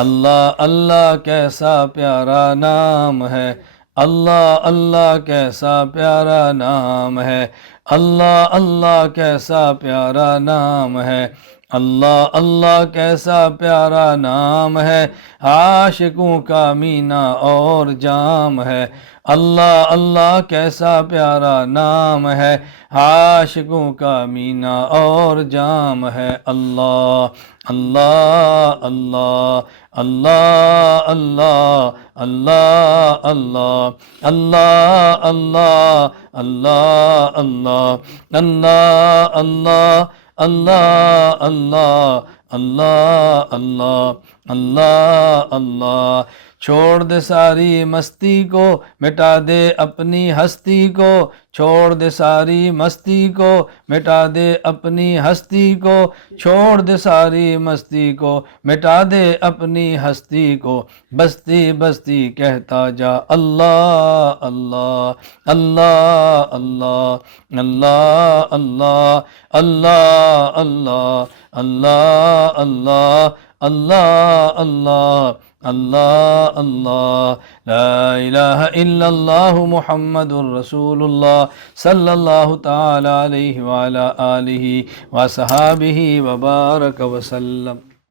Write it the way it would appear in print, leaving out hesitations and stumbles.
اللہ اللہ کیسا پیارا نام ہے، اللہ اللہ کیسا پیارا نام ہے، اللہ اللہ کیسا پیارا نام ہے، اللہ اللہ کیسا پیارا نام ہے، عاشقوں کا مینا اور جام ہے، اللہ اللہ کیسا پیارا نام ہے، عاشقوں کا مینا اور جام ہے، اللہ اللہ اللہ اللہ اللہ اللہ اللہ اللہ اللہ اللہ اللہ اللہ اللہ اللہ اللہ اللہ اللہ اللہ اللہ چھوڑ دے ساری مستی کو، مٹا دے اپنی ہستی کو، چھوڑ دے ساری مستی کو، مٹا دے اپنی ہستی کو، چھوڑ دے ساری مستی کو، مٹا دے اپنی ہستی کو، بستی بستی کہتا جا اللہ اللہ اللہ اللہ اللہ اللہ اللہ اللہ اللہ اللہ اللہ اللہ اللہ اللہ لا الہ الا اللہ محمد الرسول اللہ صلی اللہ تعالی علیہ وعلی آلہ وصحابہ وبارک وسلم۔